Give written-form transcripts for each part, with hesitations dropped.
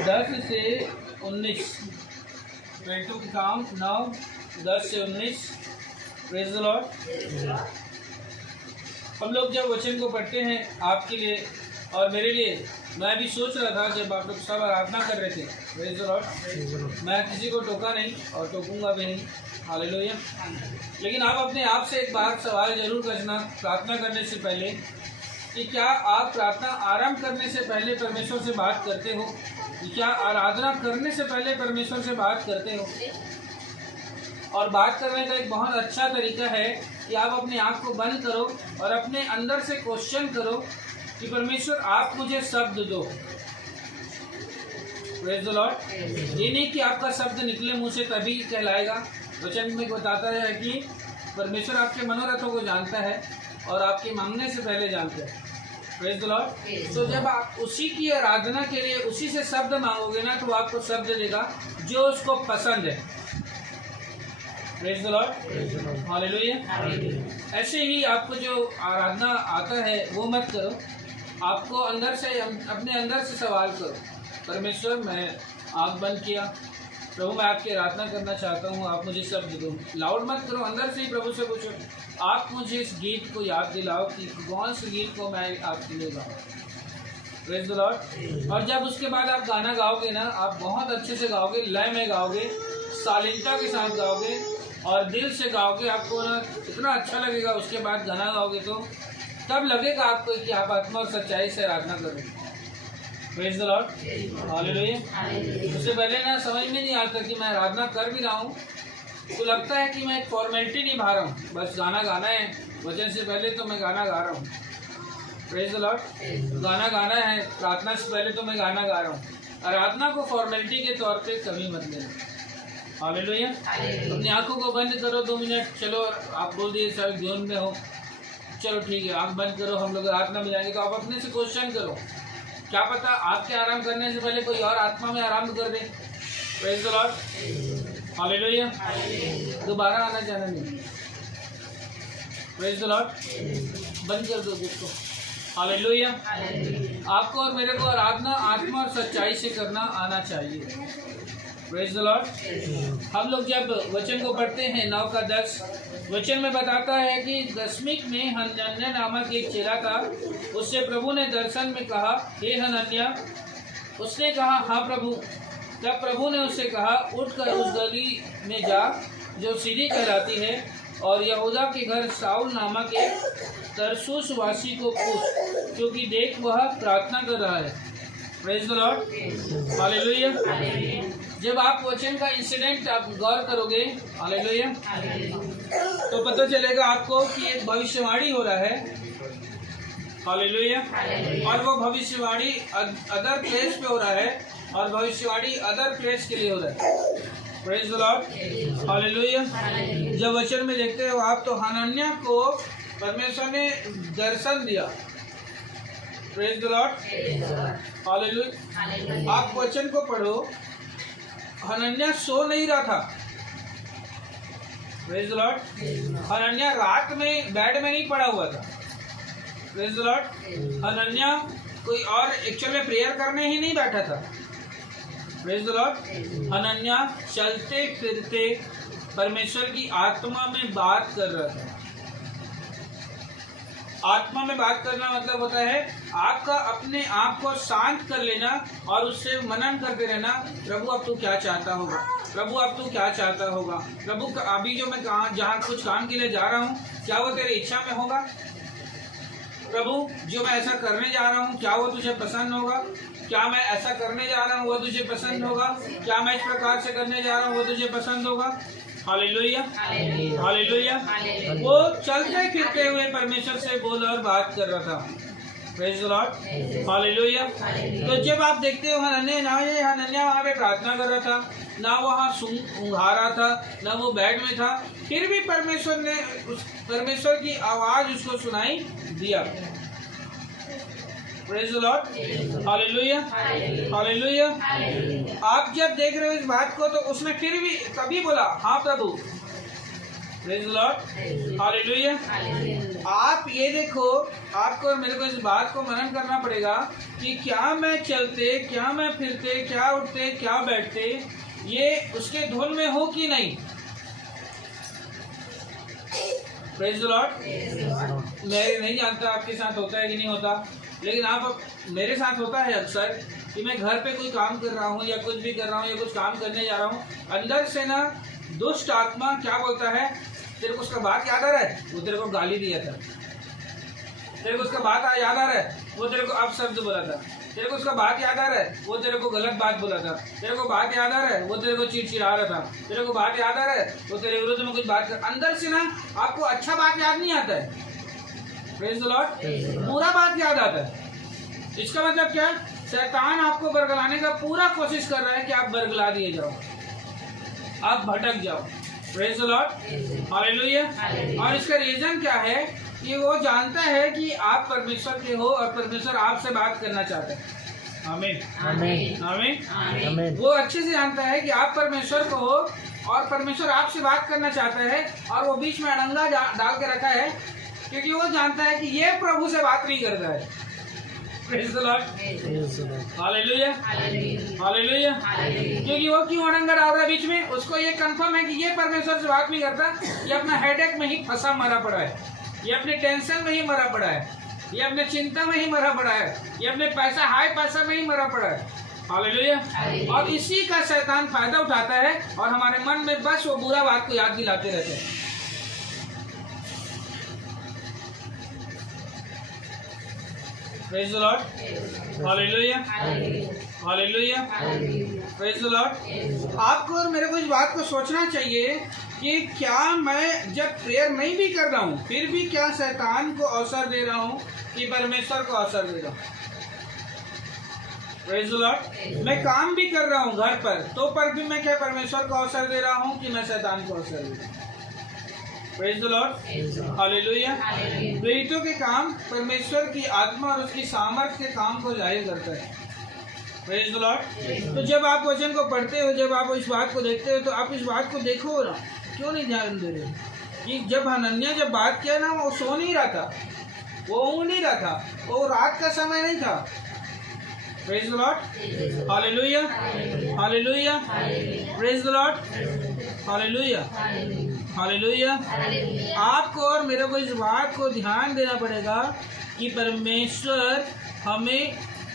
10 से 19, 22 की काम 9, 10 से 19। Praise the Lord. हम लोग जब वचन को पढ़ते हैं आपके लिए और मेरे लिए, मैं भी सोच रहा था जब आप लोग सब आराधना कर रहे थे, प्रेज द लॉर्ड, मैं किसी को टोका नहीं और टोकूंगा भी नहीं, हालेलुया। लेकिन आप अपने आप से एक बार सवाल जरूर करना प्रार्थना करने से पहले कि क्या आप प्रार्थना आरंभ करने से पहले परमेश्वर से बात करते हो? क्या आराधना करने से पहले परमेश्वर से बात करते हो? और बात करने का एक बहुत अच्छा तरीका है कि आप अपने आँख को बंद करो और अपने अंदर से क्वेश्चन करो कि परमेश्वर आप मुझे शब्द दो। Praise the Lord. ये नहीं कि आपका शब्द निकले मुंह से तभी कहलाएगा। वचन में बताता है कि परमेश्वर आपके मनोरथों को जानता है और आपके मांगने से पहले जानता है। Praise the Lord. तो जब आप उसी की आराधना के लिए उसी से शब्द मांगोगे ना, तो आपको शब्द देगा जो उसको पसंद है। Praise the lord, hallelujah. ऐसे ही आपको जो आराधना आता है वो मत करो, आपको अंदर से अपने अंदर से सवाल करो, परमेश्वर मैं आँख बंद किया, प्रभु मैं आपकी आराधना करना चाहता हूँ, आप मुझे शब्द दो। लाउड मत करो, अंदर से ही प्रभु से पूछो, आप मुझे इस गीत को याद दिलाओ कि कौन से गीत को मैं आपके लिए गाऊँ। Praise the Lord. और जब उसके बाद आप गाना गाओगे ना, आप बहुत अच्छे से गाओगे, लय में गाओगे, शालीनता के साथ गाओगे और दिल से गाओगे, आपको ना इतना अच्छा लगेगा। उसके बाद गाना गाओगे तो तब लगेगा आपको कि आप आत्मा और सच्चाई से आराधना करो। Praise the lord, hallelujah. उससे पहले ना समझ में नहीं आता कि मैं आराधना कर भी रहा हूँ, तो लगता है कि मैं एक फॉर्मेलिटी निभा रहा हूँ, बस गाना गाना है, वचन से पहले तो मैं गाना गा रहा हूँ। Praise the Lord. गाना गाना है, प्रार्थना से पहले तो मैं गाना गा रहा हूँ। आराधना को फॉर्मेलिटी के तौर पे कभी मत लेना। हालेलुया। अपनी आंखों को बंद करो 2 मिनट। चलो आप बोल दिए शायद ध्यान में हो, चलो ठीक है, आंख बंद करो, हम लोग आराधना में जाएंगे। तो आप अपने से क्वेश्चन करो, क्या पता आपके आराम करने से पहले कोई और आत्मा में आराम कर दे। Praise the lord, hallelujah. दोबारा आना जाना नहीं। Praise the lord. बंद कर दो बुक को। हालेलुया। आपको और मेरे को आराधना आत्मा और सच्चाई से करना आना चाहिए। Praise the Lord. हम लोग जब वचन को पढ़ते हैं 9 का 10, वचन में बताता है कि 10वीं में हनन्याह नामक एक चेला था। उससे प्रभु ने दर्शन में कहा, हे हनन्याह। उसने कहा, हाँ प्रभु। तब प्रभु ने उससे कहा, उठकर उस गली में जा जो सीधी कहलाती है और यहूदा के घर शाऊल नामक एक तरसुस वासी को पूछ, क्योंकि देख वह प्रार्थना कर रहा है। Praise the lord, hallelujah. जब आप वचन का इंसिडेंट आप गौर करोगे, हालेलुया, तो पता चलेगा आपको कि एक भविष्यवाणी हो रहा है। हालेलुया। और वो भविष्यवाणी अदर प्लेस पे हो रहा है और भविष्यवाणी अदर प्लेस के लिए हो रहा है। Praise the lord, hallelujah. जब वचन में देखते हो आप, तो हनन्याह को परमेश्वर ने दर्शन दिया। Praise the lord, hallelujah. आप वचन को पढ़ो, हनन्याह सो नहीं रहा था। Praise the Lord. हनन्याह रात में बेड में नहीं पड़ा हुआ था। Praise the Lord. हनन्याह कोई और एक्चुअल में प्रेयर करने ही नहीं बैठा था। Praise the Lord. हनन्याह चलते फिरते परमेश्वर की आत्मा में बात कर रहा था। आत्मा में बात करना मतलब होता है आपका अपने आप को शांत कर लेना और उससे मनन करते रहना, प्रभु अब तू क्या चाहता होगा, प्रभु अब तू क्या चाहता होगा, प्रभु अभी जो मैं जहाँ कुछ काम के लिए जा रहा हूँ, क्या वो तेरी इच्छा में होगा, प्रभु जो मैं ऐसा करने जा रहा हूँ क्या वो तुझे पसंद होगा, क्या मैं ऐसा करने जा रहा हूँ वो तुझे पसंद होगा, क्या मैं इस प्रकार से करने जा रहा हूँ वो तुझे पसंद होगा। Hallelujah, hallelujah. वो चलते फिरते हुए परमेश्वर से बोल और बात कर रहा था। Praise the lord, hallelujah. तो जब आप देखते हो हनन्याह वहाँ पे प्रार्थना कर रहा था, ना वहाँ ऊँघा रहा था, ना वो बेड में था, फिर भी परमेश्वर की आवाज उसको सुनाई दिया। Praise the lord, hallelujah, hallelujah. आप जब देख रहे हो इस बात को, तो उसने फिर भी कभी बोला, हाँ प्रभु, प्रेज द लॉर्ड, हालेलुया। आप ये देखो, आपको और मेरे को इस बात को मनन करना पड़ेगा कि क्या मैं चलते, क्या मैं फिरते, क्या उठते, क्या बैठते, ये उसके धुन में हो कि नहीं। Praise the Lord. मैं नहीं जानता आपके साथ होता है कि नहीं होता, लेकिन आप मेरे साथ होता है अक्सर कि मैं घर पे कोई काम कर रहा हूँ या कुछ भी कर रहा हूँ या कुछ काम करने जा रहा हूँ, अंदर से ना दुष्ट आत्मा क्या बोलता है, तेरे को उसका बात याद आ रहा है, वो तेरे को गाली दिया था, तेरे को उसका बात याद आ रहा है, वो तेरे को अपशब्द बोला था, तेरे को उसका बात याद आ रहा है, वो तेरे को गलत बात बोला था, तेरे को बात याद आ रहा है, वो तेरे को चिड़चिड़ा रहा था, तेरे को बात याद आ रहा है, वो तेरे विरुद्ध में कुछ बात कर, अंदर से ना आपको अच्छा बात याद नहीं आता है। Praise the Lord. बुरा बात याद आता है। इसका मतलब क्या, शैतान आपको बरगलाने का पूरा कोशिश कर रहा है कि आप बरगला दिए जाओ, आप भटक जाओ। Praise the lord, hallelujah. और इसका रीजन क्या है कि वो जानता है कि आप परमेश्वर के हो और परमेश्वर आपसे बात करना चाहता है। आमीन, आमीन, आमीन, आमीन। वो अच्छे से जानता है कि आप परमेश्वर को हो और परमेश्वर आपसे बात करना चाहता है, और वो बीच में अड़ंगा डाल के रखा है क्योंकि वो जानता है कि ये प्रभु से बात नहीं करता है। Praise the lord, hallelujah, hallelujah. क्योंकि वो क्यों अड़ंगा डाल रहा है बीच में, उसको ये कंफर्म है कि ये परमेश्वर से बात नहीं करता, ये अपना हेडेक में ही फंसा मरा पड़ा है, ये अपने टेंशन में ही मरा पड़ा है, ये अपने चिंता में ही मरा पड़ा है, ये अपने पैसा हाई पैसा में ही मरा पड़ा है। हालेलुया। और इसी का शैतान फायदा उठाता है और हमारे मन में बस वो बुरा बात को याद दिलाते रहते हैं। Praise the lord, hallelujah, hallelujah, praise the Lord. आपको और मेरे को इस बात को सोचना चाहिए कि क्या मैं जब प्रेयर नहीं भी कर रहा हूँ फिर भी क्या शैतान को अवसर दे रहा हूँ कि परमेश्वर को अवसर दे रहा हूँ। Praise the Lord. मैं काम भी कर रहा हूँ घर पर, तो पर भी मैं क्या परमेश्वर को अवसर दे रहा हूँ कि मैं शैतान को अवसर दे रहा हूँ। Praise the lord, hallelujah. प्रेरितों के काम परमेश्वर की आत्मा और उसकी सामर्थ्य के काम को जाहिर करता है। Praise the Lord. तो जब आप वचन को पढ़ते हो, जब आप इस बात को देखते हो, तो आप इस बात को देखो ना, क्यों नहीं ध्यान दे रहे कि जब हनन्याह जब बात किया ना, वो सो नहीं रहा था, वो ऊँग नहीं रहा था, वो रात का समय नहीं था। Praise the lord, hallelujah, hallelujah, praise the lord, hallelujah, hallelujah. आपको और मेरे को इस बात को ध्यान देना पड़ेगा कि परमेश्वर हमें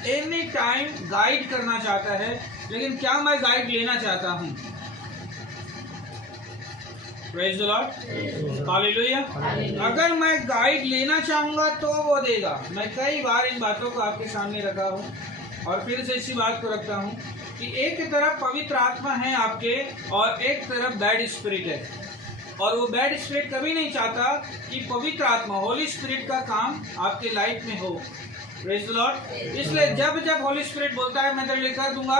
एनी टाइम गाइड करना चाहता है, लेकिन क्या मैं गाइड लेना चाहता हूँ। Praise the lord, hallelujah. अगर मैं गाइड लेना चाहूंगा तो वो देगा। मैं कई बार इन बातों को आपके सामने रखा हूँ और फिर से इसी बात को रखता हूँ कि एक तरफ पवित्र आत्मा है आपके और एक तरफ बैड स्पिरिट है, और वो बैड स्पिरिट कभी नहीं चाहता कि पवित्र आत्मा होली स्पिरिट का काम आपके लाइफ में हो। Praise the Lord. इसलिए जब जब होली स्पिरिट बोलता है मैं तेरे लिए कर दूंगा,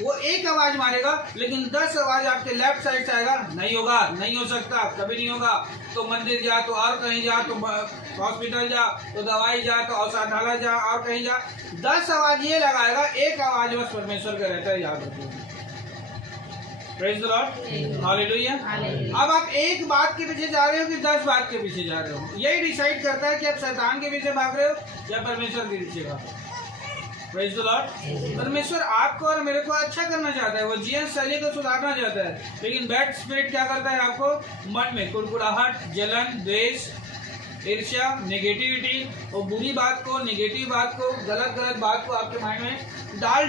वो एक आवाज मारेगा, लेकिन 10 आवाज आपके लेफ्ट साइड से आएगा, नहीं होगा, नहीं हो सकता, कभी नहीं होगा, तो मंदिर जा, तो और कहीं जा, तो हॉस्पिटल जा, तो दवाई जा, तो औषधालय जा, और कहीं जा। 10 आवाज ये लगाएगा, एक आवाज बस परमेश्वर का रहता है, याद रखिए। Praise the lord, hallelujah. अब आप एक बात के पीछे जा रहे हो कि 10 बात के पीछे जा रहे हो, यही डिसाइड करता है कि आप शैतान के पीछे भाग रहे हो या परमेश्वर के पीछे भाग रहे हो। Praise the Lord. परमेश्वर आपको और मेरे को अच्छा करना चाहता है, वो जीवन शैली को सुधारना चाहता है, लेकिन बैड स्पिरिट क्या करता है, आपको मन में कुड़कुड़ाहट, जलन, द्वेष, ईर्ष्या, नेगेटिविटी, और बुरी बात को, नेगेटिव बात को, गलत बात को आपके माइंड में डाल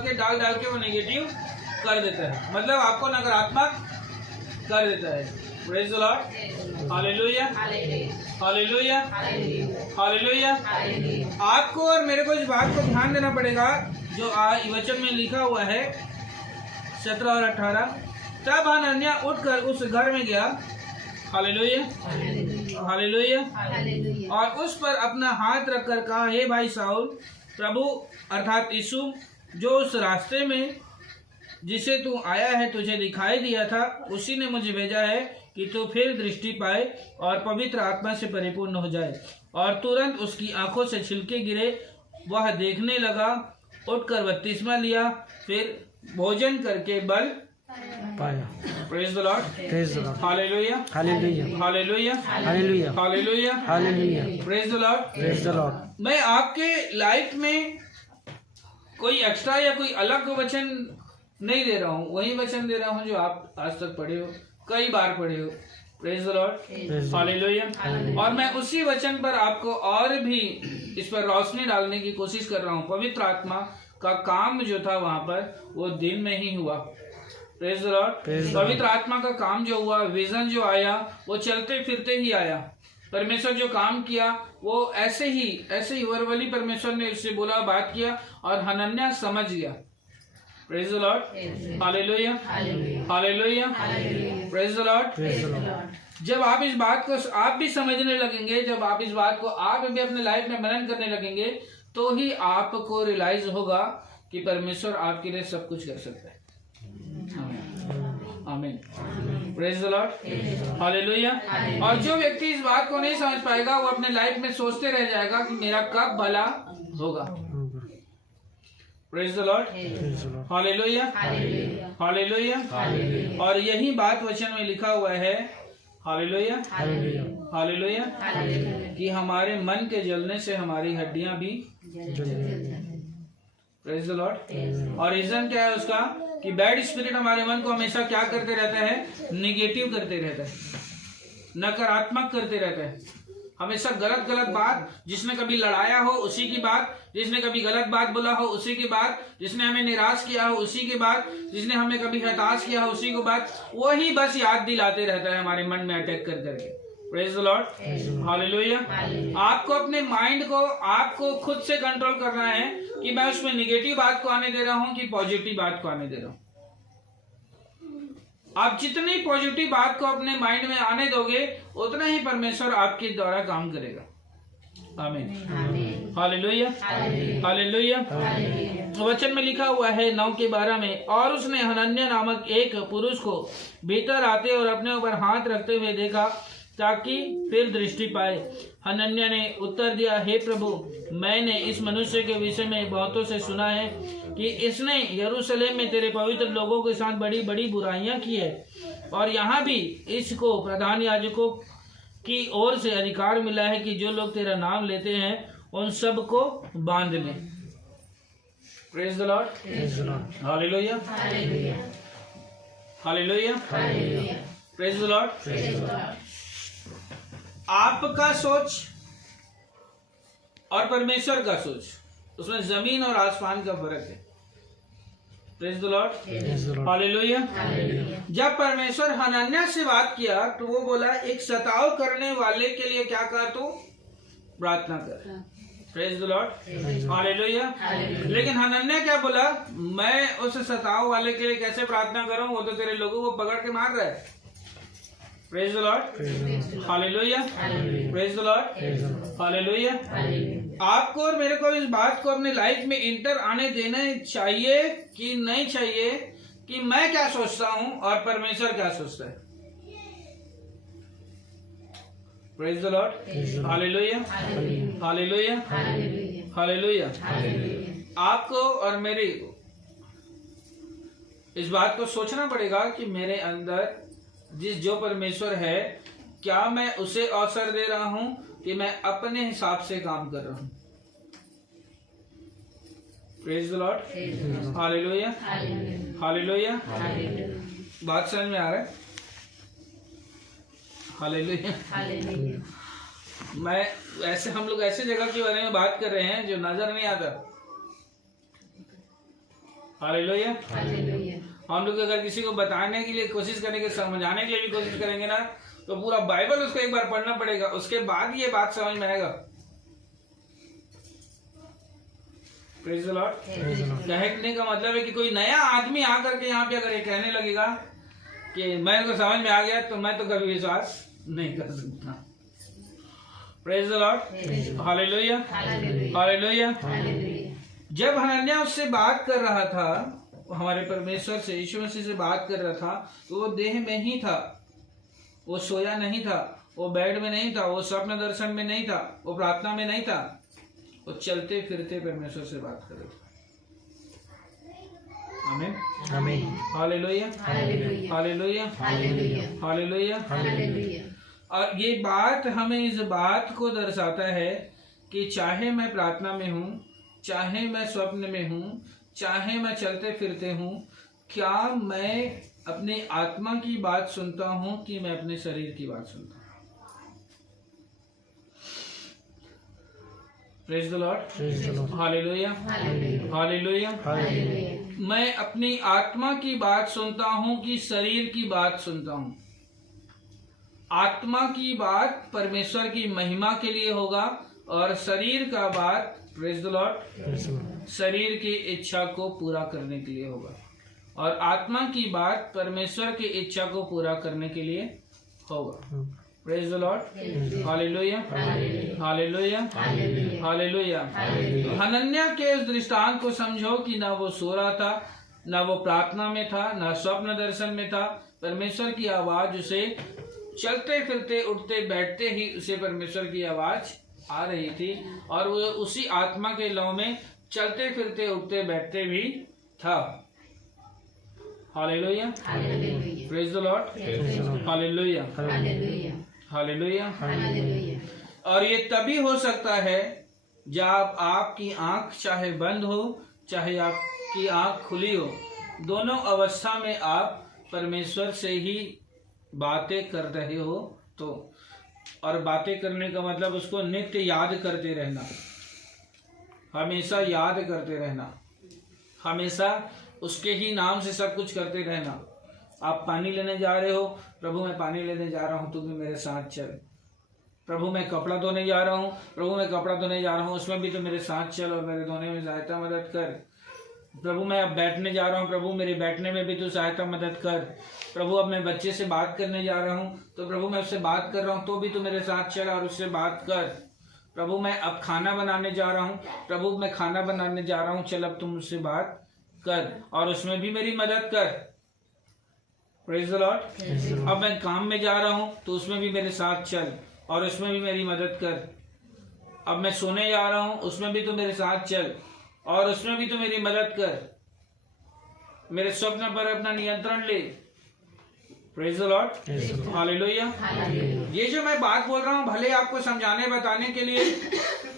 के वो नेगेटिव कर देता है, मतलब आपको नकारात्मक कर देता है। Praise the lord, hallelujah, hallelujah, hallelujah. आपको और मेरे को इस बात को ध्यान देना पड़ेगा जो वचन में लिखा हुआ है 17 और 18। तब हनन्याह उठकर उस घर में गया, हालेलुया, हालेलुया, और उस पर अपना हाथ रखकर कहा, हे भाई शाऊल, प्रभु अर्थात यीशु जो उस रास्ते में जिसे तू आया है तुझे दिखाई दिया था, उसी ने मुझे भेजा है कि तू फिर दृष्टि पाए और पवित्र आत्मा से परिपूर्ण हो जाए। और तुरंत उसकी आंखों से छिलके गिरे, वह देखने लगा, उठकर बपतिस्मा लिया, फिर भोजन करके बल पाया। Praise the Lord. Praise the Lord. Hallelujah. Hallelujah. Hallelujah. Hallelujah. Hallelujah. Hallelujah. Praise the Lord. Praise the Lord. मैं आपके लाइफ में कोई एक्स्ट्रा या कोई अलग वचन नहीं दे रहा हूँ, वही वचन दे रहा हूँ जो आप आज तक पढ़े हो, कई बार पढ़े हो। Praise the lord. हालेलुया। और मैं उसी वचन पर आपको और भी इस पर रोशनी डालने की कोशिश कर रहा हूँ। पवित्र आत्मा का काम जो था वहां पर वो दिन में ही हुआ। Praise the Lord. पवित्र आत्मा का काम जो हुआ, विजन जो आया, वो चलते फिरते ही आया। परमेश्वर जो काम किया वो ऐसे ही वर्बली परमेश्वर ने उससे बोला, बात किया और हनन्याह समझ गया। Praise the lord. Hallelujah. Hallelujah. Praise the Lord. जब आप इस बात को आप भी समझने लगेंगे, जब आप इस बात को आप भी अपने लाइफ में मनन करने लगेंगे, तो ही आपको रियलाइज होगा कि परमेश्वर आपके लिए सब कुछ कर सकता है। आमीन। Praise the lord. हालेलुया। और जो व्यक्ति इस बात को नहीं समझ पाएगा, वो अपने लाइफ में सोचते रह जाएगा कि मेरा कब भला होगा। Praise the lord. Hallelujah. Hallelujah. और यही बात वचन में लिखा हुआ है। हालेलुया। हालेलुया। कि हमारे मन के जलने से हमारी हड्डियां भी। Praise the Lord. और रीजन क्या है उसका? कि बैड स्पिरिट हमारे मन को हमेशा क्या करते रहता है? निगेटिव करते रहता है, नकारात्मक करते रहता है। हमेशा गलत बात, जिसने कभी लड़ाया हो उसी की बात, जिसने कभी गलत बात बोला हो उसी की बात, जिसने हमें निराश किया हो उसी की बात, जिसने हमें कभी हताश किया हो उसी को बात, वही बस याद दिलाते रहता है हमारे मन में अटैक कर करके। Praise the lord. हालेलुया। आपको अपने माइंड को आपको खुद से कंट्रोल करना है कि मैं उसमें निगेटिव बात को आने दे रहा हूं कि पॉजिटिव बात को आने दे रहा हूं। आप जितनी पॉजिटिव बात को अपने माइंड में आने दोगे, उतना ही परमेश्वर आपके द्वारा काम करेगा। आमीन। हालेलुया। हालेलुया। वचन में लिखा हुआ है 9:12 में, और उसने हनन्याह नामक एक पुरुष को भीतर आते और अपने ऊपर हाथ रखते हुए देखा ताकि फिर दृष्टि पाए। हनन्याह ने उत्तर दिया, हे प्रभु, मैंने इस मनुष्य के विषय में बहुतों से सुना है कि इसने यरूशलेम में तेरे पवित्र लोगों के साथ बड़ी बड़ी बुराइयां की है, और यहाँ भी इसको प्रधान याजकों की ओर से अधिकार मिला है कि जो लोग तेरा नाम लेते हैं उन सबको बांध ले। Praise the lord. Hallelujah. Hallelujah. Praise the Lord. आपका सोच और परमेश्वर का सोच, उसमें जमीन और आसमान का फर्क है। Praise the lord. हालेलुया। जब परमेश्वर हनन्याह से बात किया तो वो बोला, एक सताव करने वाले के लिए क्या कहा? तू प्रार्थना कर। Praise the lord. हालेलुया। लेकिन हनन्याह क्या बोला? मैं उस सताव वाले के लिए कैसे प्रार्थना करूं? वो तो तेरे लोगों को पकड़ के मार रहा है। Praise the lord. Hallelujah. Praise the lord. Hallelujah. आपको और मेरे को इस बात को अपने लाइफ में इंटर आने देना चाहिए कि नहीं चाहिए, कि मैं क्या सोचता हूं और परमेश्वर क्या सोचता है। Praise the lord. Hallelujah. Hallelujah. Hallelujah. आपको और मेरे को इस बात को सोचना पड़ेगा कि मेरे अंदर जो परमेश्वर है, क्या मैं उसे अवसर दे रहा हूं कि मैं अपने हिसाब से काम कर रहा हूं। Praise the lord. Hallelujah. Hallelujah. बात समझ में आ रहा है? हालेलुया। मैं ऐसे हम लोग ऐसे जगह के बारे में बात कर रहे हैं जो नजर नहीं आता। हालेलुया। हम लोग अगर किसी को बताने के लिए कोशिश करेंगे, समझाने के लिए भी कोशिश करेंगे ना, तो पूरा बाइबल उसको एक बार पढ़ना पड़ेगा, उसके बाद ये बात समझ में आएगा। Praise the Lord. कहने का मतलब है कि कोई नया आदमी आकर के यहाँ पे अगर ये कहने लगेगा कि मैं को समझ में आ गया, तो मैं तो कभी विश्वास नहीं कर सकता। Praise the lord. Hallelujah. Hallelujah. जब हनन्याह उससे बात कर रहा था, हमारे परमेश्वर से, यीशु मसीह से बात कर रहा था, तो वो देह में ही था, वो सोया नहीं था, वो बेड में नहीं था, वो स्वप्न दर्शन में नहीं था, वो प्रार्थना में नहीं था, वो चलते फिरते परमेश्वर से बात कर रहा था। आमीन। आमीन। Hallelujah, hallelujah, hallelujah. और ये बात हमें इस बात को दर्शाता है कि चाहे मैं प्रार्थना में हूँ, चाहे मैं स्वप्न में हूँ, चाहे मैं चलते फिरते हूँ, क्या मैं अपनी आत्मा की बात सुनता हूँ कि मैं अपने शरीर की बात सुनता हूँ? Praise the lord, hallelujah, hallelujah. मैं अपनी आत्मा की बात सुनता हूँ कि शरीर की बात सुनता हूँ? आत्मा की बात परमेश्वर की महिमा के लिए होगा और शरीर का बात, प्रेज द लॉर्ड, शरीर की इच्छा को पूरा करने के लिए होगा। और आत्मा की बात परमेश्वर की इच्छा को पूरा करने के लिए होगा। Praise the lord, hallelujah, hallelujah, hallelujah. हनन्याह के उस दृष्टांत को समझो कि ना वो सो रहा था, ना वो प्रार्थना में था, ना स्वप्न दर्शन में था। परमेश्वर की आवाज उसे चलते फिरते उठते बैठते ही उसे परमेश्वर की आवाज आ रही थी और वो उसी आत्मा के लौ में चलते फिरते उठते बैठते भी था। Hallelujah, praise the lord, hallelujah, hallelujah. और ये तभी हो सकता है जब आपकी आंख चाहे बंद हो चाहे आपकी आंख खुली हो, दोनों अवस्था में आप परमेश्वर से ही बातें कर रहे हो तो। और बातें करने का मतलब उसको नित्य याद करते रहना, हमेशा याद करते रहना, हमेशा उसके ही नाम से सब कुछ करते रहना। आप पानी लेने जा रहे हो, प्रभु मैं पानी लेने जा रहा हूँ, तू भी मेरे साथ चल। प्रभु मैं कपड़ा धोने जा रहा हूँ, प्रभु मैं कपड़ा धोने जा रहा हूँ, उसमें भी तो मेरे साथ चल और मेरे धोने में सहायता मदद कर। प्रभु मैं अब बैठने जा रहा हूँ, प्रभु मेरे बैठने में भी तो सहायता मदद कर। प्रभु अब मैं बच्चे से बात करने जा रहा हूँ, तो प्रभु मैं उससे बात कर रहा हूँ, तो भी तो मेरे साथ चल और उससे बात कर। प्रभु मैं अब खाना बनाने जा रहा हूँ, प्रभु मैं खाना बनाने जा रहा हूँ, चल अब तुम मुझसे बात कर और उसमें भी मेरी मदद कर। Praise the Lord. अब मैं काम में जा रहा हूँ तो उसमें भी मेरे साथ चल और उसमें भी मेरी मदद कर। अब मैं सोने जा रहा हूँ, उसमें भी तो मेरे साथ चल और उसमें भी तो मेरी मदद कर। मेरे स्वप्न पर अपना नियंत्रण ले। Praise the lord, hallelujah. ये जो मैं बात बोल रहा हूँ भले आपको समझाने बताने के लिए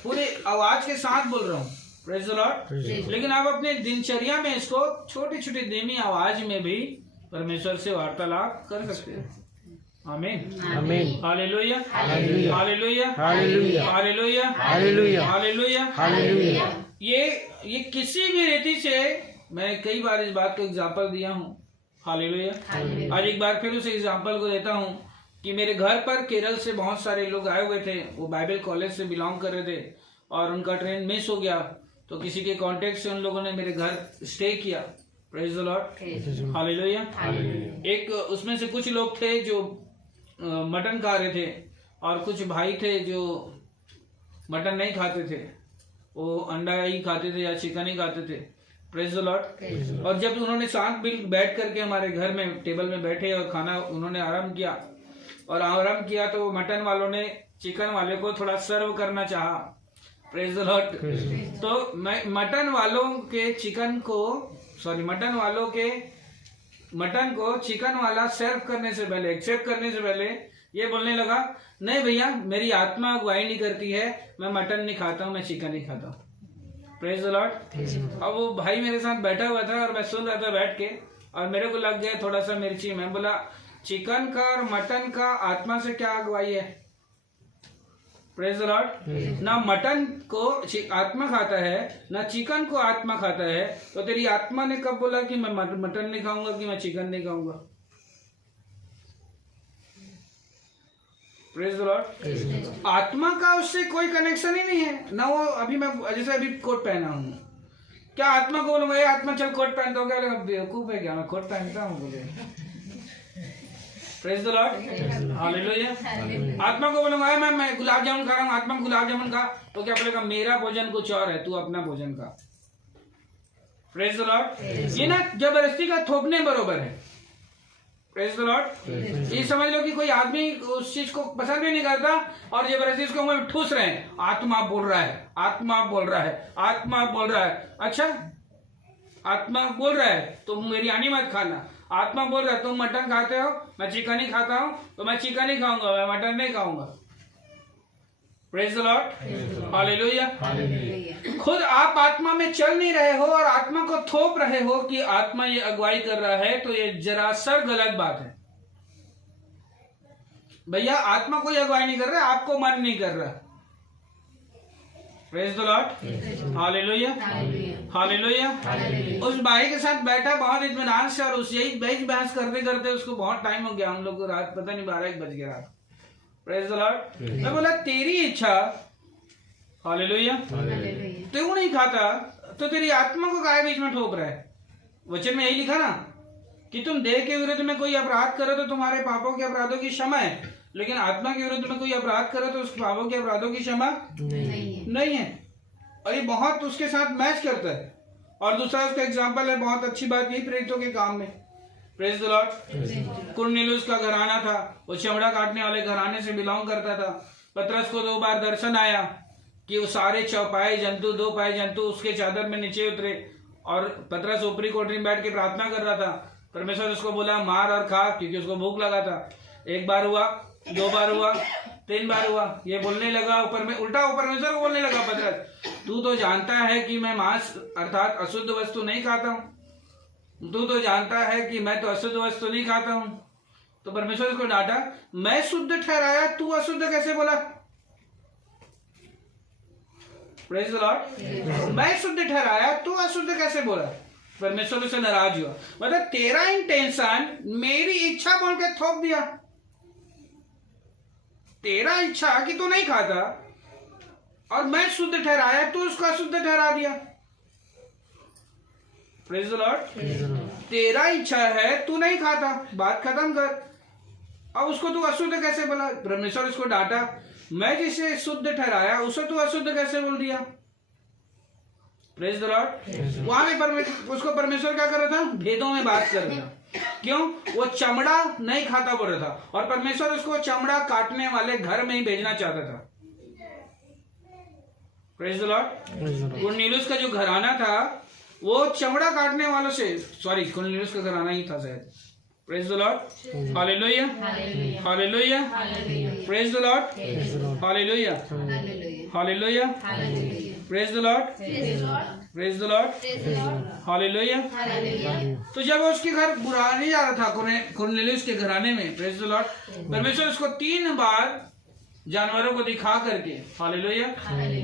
पूरे आवाज के साथ बोल रहा हूँ, प्रेज द लॉर्ड, लेकिन आप अपने दिनचर्या में इसको छोटी छोटी धीमी आवाज में भी परमेश्वर से वार्तालाप कर सकते हैं। आमीन, आमीन, hallelujah, hallelujah, hallelujah, hallelujah, hallelujah, hallelujah, hallelujah. ये किसी भी रीति से मैं कई बार इस बात को एग्जाम्पल दिया हूँ। हालेलुया। आज एक बार फिर उस एग्जाम्पल को देता हूँ कि मेरे घर पर केरल से बहुत सारे लोग आए हुए थे। वो बाइबल कॉलेज से बिलोंग कर रहे थे और उनका ट्रेन मिस हो गया, तो किसी के कांटेक्ट से उन लोगों ने मेरे घर स्टे किया। Praise the lord, hallelujah. एक उसमें से कुछ लोग थे जो मटन खा रहे थे और कुछ भाई थे जो मटन नहीं खाते थे, वो अंडा ही खाते थे या चिकन ही खाते थे। Praise the Lord. और जब उन्होंने साथ बैठ करके हमारे घर में टेबल में बैठे और खाना उन्होंने आराम किया तो मटन वालों ने चिकन वाले को थोड़ा सर्व करना चाहा। Praise the Lord. तो मैं मटन को चिकन वाला सर्व करने से पहले, एक्सेप्ट करने से पहले ये बोलने लगा, नहीं भैया मेरी आत्मा अगुवाई नहीं करती है, मैं मटन नहीं खाता हूँ, मैं चिकन नहीं खाता हूँ। Praise the Lord. अब वो भाई मेरे साथ बैठा हुआ था और मैं सुन रहा था बैठ के, और मेरे को लग गया थोड़ा सा मिर्ची। मैं बोला चिकन का और मटन का आत्मा से क्या अगुवाई है? Praise the Lord. ना मटन को आत्मा खाता है ना चिकन को आत्मा खाता है, तो तेरी आत्मा ने कब बोला कि मैं मटन नहीं खाऊंगा कि मैं चिकन नहीं खाऊंगा? Praise the Lord. आत्मा का उससे कोई कनेक्शन ही नहीं है ना। वो अभी मैं जैसे अभी कोट पहना हूँ, क्या आत्मा को बोलूंगा ये आत्मा चल कोट पहनता हूँ, क्या बेवकूफ है क्या, मैं कोट पहनता हूँ बोले। Praise the lord, hallelujah. आत्मा को बोलूंगा मैं गुलाब जामुन खा रहा हूँ, आत्मा गुलाब जामुन खा, तो क्या बोलेगा मेरा भोजन कुछ और है, तू अपना भोजन खा। Praise the Lord. ये ना जबरदस्ती का थोपने बरोबर है। Praise the Lord. ये समझ लो कि कोई आदमी उस चीज को पसंद भी नहीं करता और जबरदस्ती उसको मुंह में ठूस रहे हैं, आत्मा बोल रहा है, आत्मा बोल रहा है, आत्मा बोल रहा है। अच्छा आत्मा बोल रहा है तुम बिरयानी मत खाना, आत्मा बोल रहा है तुम मटन खाते हो, मैं चिकन ही खाता हूँ, तो मैं चिकन ही खाऊंगा, मैं मटन नहीं खाऊंगा। Praise the lord, hallelujah. खुद आप आत्मा में चल नहीं रहे हो और आत्मा को थोप रहे हो कि आत्मा ये अगुवाई कर रहा है, तो ये जरासर गलत बात है। भैया आत्मा कोई अगुवाई नहीं कर रहा, आपको मन नहीं कर रहा। Praise the lord, hallelujah, hallelujah. उस भाई के साथ बैठा बहुत इत्मीनान से, और उस यही बहस करते करते उसको बहुत टाइम हो गया, हम लोग को रात पता नहीं 12-1 बज गया रात। Praise the Lord. मैं बोला तेरी इच्छा, हालेलुया, तू नहीं खाता तो तेरी आत्मा को काहे बीच में ठोक रहा है? वचन में यही लिखा ना कि तुम देह के विरुद्ध में कोई अपराध करो तो तुम्हारे पापों के अपराधों की क्षमा है, लेकिन आत्मा के विरुद्ध में कोई अपराध करो तो उस पापों के अपराधों की क्षमा नहीं है। और ये बहुत उसके साथ मैच करता है। और दूसरा उसका एग्जाम्पल है, बहुत अच्छी बात यही प्रेरितों के काम में। Praise the Lord. कुरनेलियुस का घराना था, वो चमड़ा काटने वाले घराने से बिलोंग करता था। पतरस को 2 बार दर्शन आया कि वो सारे चौपाए जंतु, 2 पाए जंतु उसके चादर में नीचे उतरे, और पतरस ऊपरी कोठरी में बैठ के प्रार्थना कर रहा था। परमेश्वर उसको बोला मार और खा, क्योंकि उसको भूख लगा था। 1 बार हुआ, 2 बार हुआ, 3 बार हुआ, ये बोलने लगा ऊपर में, उल्टा परमेश्वर को बोलने लगा, पतरस तू तो जानता है कि मैं मांस अर्थात अशुद्ध वस्तु नहीं खाता हूँ, तू तो जानता है कि मैं तो अशुद्ध वस्तु नहीं खाता हूँ। तो परमेश्वर उसको डांटा, मैं शुद्ध ठहराया तू अशुद्ध कैसे बोला? Praise the Lord. मैं शुद्ध ठहराया तू अशुद्ध कैसे बोला? परमेश्वर उससे नाराज हुआ। मतलब तेरा इंटेंशन मेरी इच्छा बोल के थोप दिया। तेरा इच्छा कि तू नहीं खाता और मैं शुद्ध ठहराया, तू उसको अशुद्ध ठहरा दिया। Praise the Lord. तेरा इच्छा है तू नहीं खाता, बात खत्म कर। अब उसको तू अशुद्ध कैसे बोला? परमेश्वर उसको डांटा, मैं जिसे शुद्ध ठहराया उसे तू अशुद्ध कैसे बोल दिया? Praise the Lord. वहां में उसको परमेश्वर क्या कर रहा था? भेदों में बात कर रहा था। क्यों? वो चमड़ा नहीं खाता बोल रहा था, और परमेश्वर उसको चमड़ा काटने वाले घर में ही भेजना चाहता था। Praise the Lord. कुरनेलियुस का जो घराना था वो चमड़ा काटने वालों से, सॉरी कुरनेलियुस का घराना ही था शायद। Praise the lord, hallelujah, hallelujah, praise the lord, hallelujah, hallelujah, praise the Lord, praise the lord, hallelujah. तो जब उसके घर बुरा नहीं जा रहा था कुरनेलियुस के घराने में, प्रेज द लॉर्ड, परमेश्वर उसको 3 बार जानवरों को दिखा करके, हालेलुया,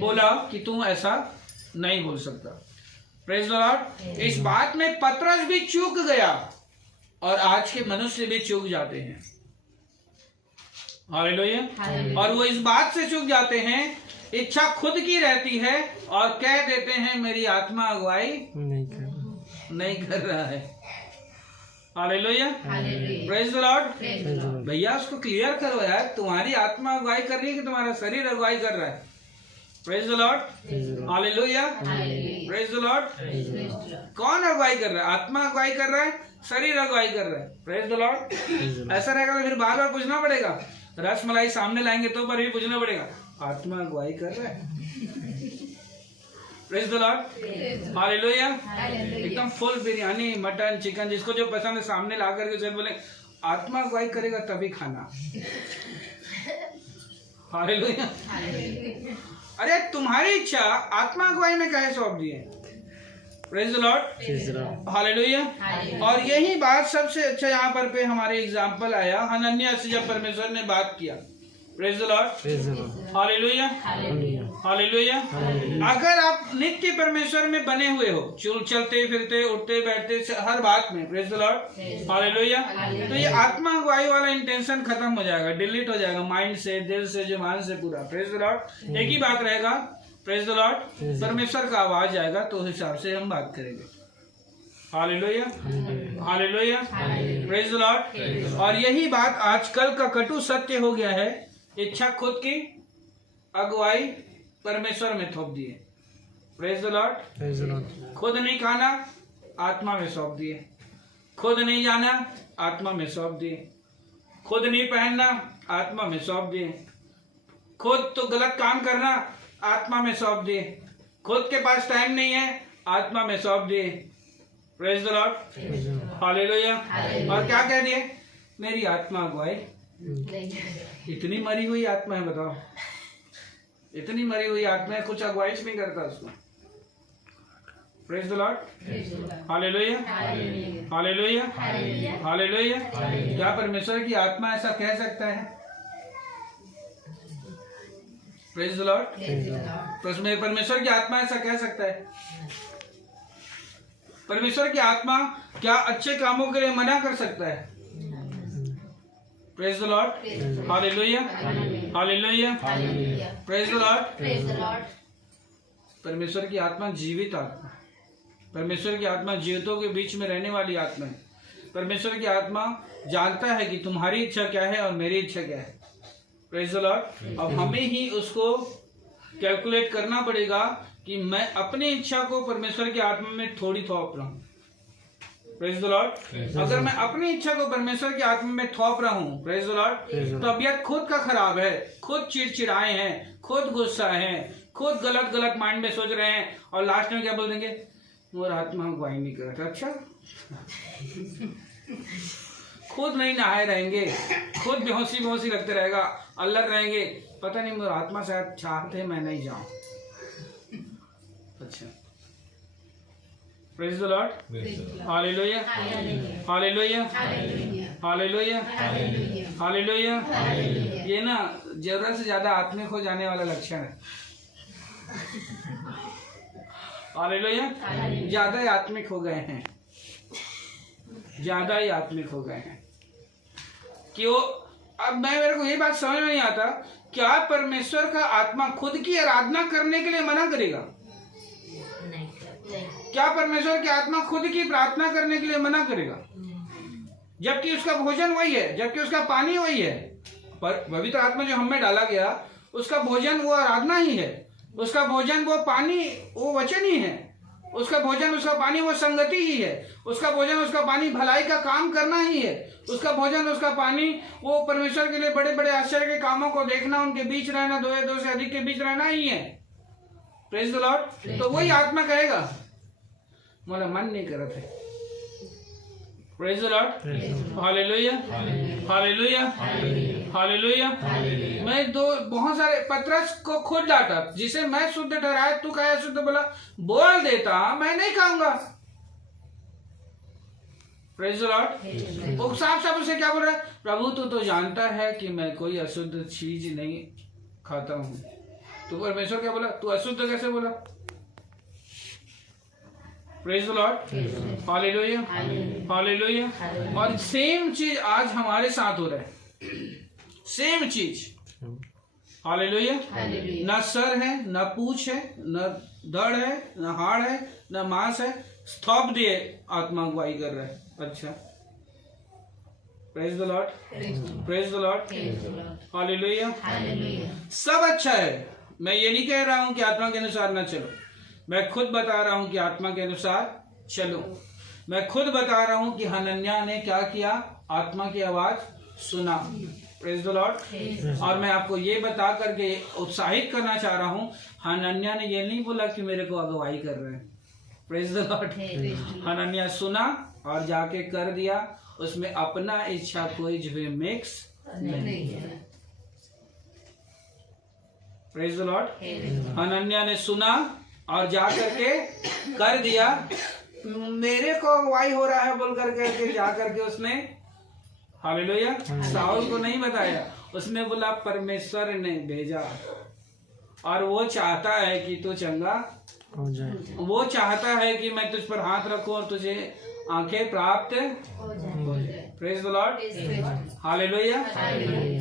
बोला कि तुम ऐसा नहीं बोल सकता। Praise the Lord. इस बात में पतरस भी चूक गया, और आज के मनुष्य भी चूक जाते हैं, हालेलुया। और वो इस बात से चूक जाते हैं, इच्छा खुद की रहती है और कह देते हैं मेरी आत्मा अगुवाई नहीं कर रहा है। Hallelujah, praise the Lord. भैया उसको क्लियर करो यार, तुम्हारी आत्मा अगुवाई कर रही है कि तुम्हारा शरीर अगुवाई कर रहा है? Praise the lord, hallelujah, praise the Lord. कौन अगुवाई कर रहा है? आत्मा अगुवाई कर रहा है, शरीर अगुवाई कर रहा है। Praise the Lord. ऐसा रहेगा तो फिर बार बार पूछना पड़ेगा, रस मलाई सामने लाएंगे तो पर भी पूछना पड़ेगा, आत्मा अगुवाई कर रहा है? Praise the lord, hallelujah. एकदम फुल बिरयानी, मटन, चिकन, जिसको जो पसंद है सामने ला करके उसे बोले आत्मा अगुवाई करेगा तभी खाना। हालेलुया। अरे तुम्हारी इच्छा आत्मा अगुवाई में काहे सौंप दी है? Praise the lord, hallelujah. और यही बात सबसे अच्छा यहाँ पर पे हमारे एग्जाम्पल आया हनन्याह से, जब परमेश्वर ने बात किया। Praise the lord, hallelujah, hallelujah. अगर आप नित्य परमेश्वर में बने हुए हो, चलते फिरते उठते बैठते हर बात में, प्रेज द लॉर्ड, हालेलुया, तो ये आत्मा अगुवाई वाला इंटेंशन खत्म हो जाएगा, डिलीट हो जाएगा माइंड से, दिल से, जुबान से, पूरा। Praise the Lord. एक ही बात रहेगा, प्रेज द लॉर्ड, परमेश्वर का आवाज आएगा तो उस हिसाब से हम बात करेंगे। Hallelujah, hallelujah, praise the Lord. और यही बात आजकल का कटु सत्य हो गया है, इच्छा खुद की, अगुवाई परमेश्वर में थोप दिए। Praise the Lord. खुद नहीं खाना, आत्मा में सौंप दिए। खुद नहीं जाना, आत्मा में सौंप दिए। खुद नहीं पहनना, आत्मा में सौंप दिए। खुद तो गलत काम करना, आत्मा में सौंप दिए। खुद के पास टाइम नहीं है, आत्मा में सौंप दिए। Praise the lord, hallelujah. और क्या कह दिए? मेरी आत्मा अगुवाई। इतनी मरी हुई आत्मा है, बताओ, इतनी मरी हुई आत्मा है, कुछ अगुवाई नहीं करता उसमें। Praise the lord, hallelujah, hallelujah, hallelujah. क्या परमेश्वर की आत्मा ऐसा कह सकता है? Praise the Lord. परमेश्वर की आत्मा ऐसा कह सकता है? परमेश्वर की आत्मा क्या अच्छे कामों के लिए मना कर सकता है? Praise the lord, hallelujah, hallelujah, praise the Lord. परमेश्वर की आत्मा जीवित आत्मा, परमेश्वर की आत्मा जीवितों के बीच में रहने वाली आत्मा है। परमेश्वर की आत्मा जानता है कि तुम्हारी इच्छा क्या है और मेरी इच्छा क्या है। Praise the Lord. अब हमें ही उसको कैलकुलेट करना पड़ेगा कि मैं अपनी इच्छा को परमेश्वर की आत्मा में थोड़ी थोप रहा हूँ। Praise the Lord. अगर मैं अपनी इच्छा को परमेश्वर की आत्मा में थोप रहा हूँ, प्रेज द लॉर्ड, तो तबीयत खुद का खराब है, खुद चिड़चिड़ाए हैं, खुद गुस्सा है, खुद गलत गलत माइंड में सोच रहे हैं, और लास्ट में क्या बोल देंगे? मोर आत्मा अगुवाई नहीं कर रहा। अच्छा, खुद नहीं नहाए रहेंगे, खुद बेहोशी बेहोशी लगते रहेगा, अलग रहेंगे, पता नहीं मेरी आत्मा शायद चाहते मैं नहीं जाऊं। अच्छा, praise the lord, hallelujah, hallelujah, hallelujah, hallelujah. ये ना जरूरत से ज्यादा आत्मिक हो जाने वाला लक्षण है। हालेलुया, ज्यादा ही आत्मिक हो गए हैं, ज्यादा ही आत्मिक हो गए हैं। क्यों? अब मेरे को ये बात समझ में नहीं आता, क्या परमेश्वर का आत्मा खुद की आराधना करने के लिए मना करेगा? क्या परमेश्वर की आत्मा खुद की प्रार्थना करने के लिए मना करेगा? जबकि उसका भोजन वही है, जबकि उसका पानी वही है। पर पवित्र आत्मा जो हमें डाला गया, उसका भोजन वो आराधना ही है, उसका भोजन वो पानी वो वचन ही है, उसका भोजन उसका पानी वो संगति ही है, उसका भोजन उसका पानी भलाई का काम करना ही है, उसका भोजन उसका पानी वो परमेश्वर के लिए बड़े बड़े आश्चर्य के कामों को देखना, उनके बीच रहना, दो से अधिक के बीच रहना ही है। Praise the Lord. तो वही आत्मा कहेगा मोला मन नहीं करत है। Praise the lord, hallelujah, hallelujah, hallelujah. मैं बहुत सारे पतरस को खुद डांटा, जिसे मैं शुद्ध ठहराया तू कहे शुद्ध, बोला बोल देता मैं नहीं खाऊंगा। Praise the Lord. वो साफ साफ उसे क्या बोल रहा है? प्रभु तू तो जानता है कि मैं कोई अशुद्ध चीज नहीं खाता हूँ। तो परमेश्वर क्या बोला? तू अशुद्ध कैसे बोला? Praise the lord, hallelujah, hallelujah. और सेम चीज आज हमारे साथ हो रहा है, सेम चीज। हालेलुया। ना सर है, ना पूछ है, ना धड़ है, ना हाड़ है, ना मांस है, थोप दिए आत्मा अगुवाई कर रहा है। अच्छा, praise the Lord, praise the lord, hallelujah. सब अच्छा है, मैं ये नहीं कह रहा हूं कि आत्मा के अनुसार ना चलो, मैं खुद बता रहा हूं कि आत्मा के अनुसार चलो। मैं खुद बता रहा हूं कि हनन्याह ने क्या किया? आत्मा की आवाज सुना। Praise the Lord. और मैं आपको ये बता करके उत्साहित करना चाह रहा हूं, हनन्याह ने ये नहीं बोला कि मेरे को अगुवाई कर रहे हैं। Praise the Lord. हनन्याह सुना और जाके कर दिया, उसमें अपना इच्छा कोई जो है मिक्स नहीं है। Praise the Lord. हनन्याह ने सुना और जा करके कर दिया, मेरे को अगुवाई हो रहा है बोल करके जा करके उसने, हालेलुया, साउल को नहीं बताया, उसने बोला परमेश्वर ने भेजा और वो चाहता है कि तू चंगा हो जाए। वो चाहता है कि मैं तुझ पर हाथ रखूं और तुझे आंखें प्राप्त हो जाए। Praise the lord, hallelujah.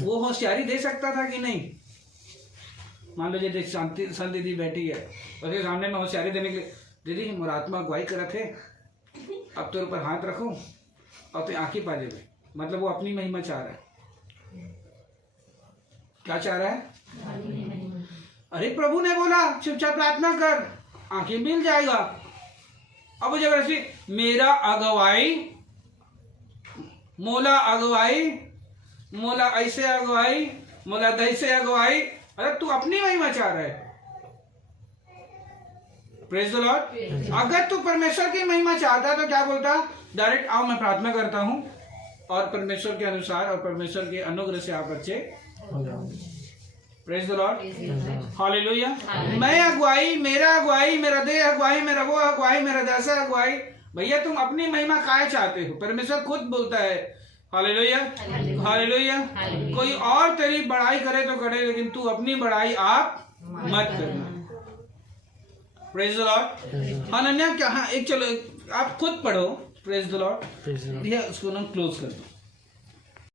वो होशियारी दे सकता था कि नहीं? मान लो जी शांति दीदी बैठी है, उसके सामने में होशियारी देने के लिए, दीदी मोर आत्मा अगुवाई कर रखे, अब तेरे ऊपर हाथ रखो और तो आंखें पा जाए। मतलब वो अपनी महिमा चाह रहा है। क्या चाह रहा है? अरे प्रभु ने बोला चुपचाप प्रार्थना कर, आंखें मिल जाएगा। अब वो जबरदस्ती मेरा अगुवाई, मोला अगुवाई, मोला ऐसे अगुवाई, मोला दैसे अगुवाई। अरे तू अपनी महिमा चाह रहा है। Praise the Lord. अगर तू परमेश्वर की महिमा चाहता तो क्या बोलता, डायरेक्ट आओ मैं प्रार्थना करता हूँ और परमेश्वर के अनुसार और परमेश्वर के अनुग्रह से आप अच्छे हो जाओ। Praise the lord, hallelujah. मैं अगुवाई, मेरा देह अगुवाई, मेरा वो अगुवाई, मेरा जैसा अगुवाई। भैया तुम अपनी महिमा काहे चाहते हो? परमेश्वर खुद बोलता है हालेलुया, हालेलुया। कोई और तेरी बड़ाई करे तो करे, लेकिन तू अपनी बड़ाई आप मत करना। Praise the Lord. हनन्याह क्या, हाँ एक चलो आप खुद पढ़ो। Praise the Lord. भैया उसको ना क्लोज कर दो।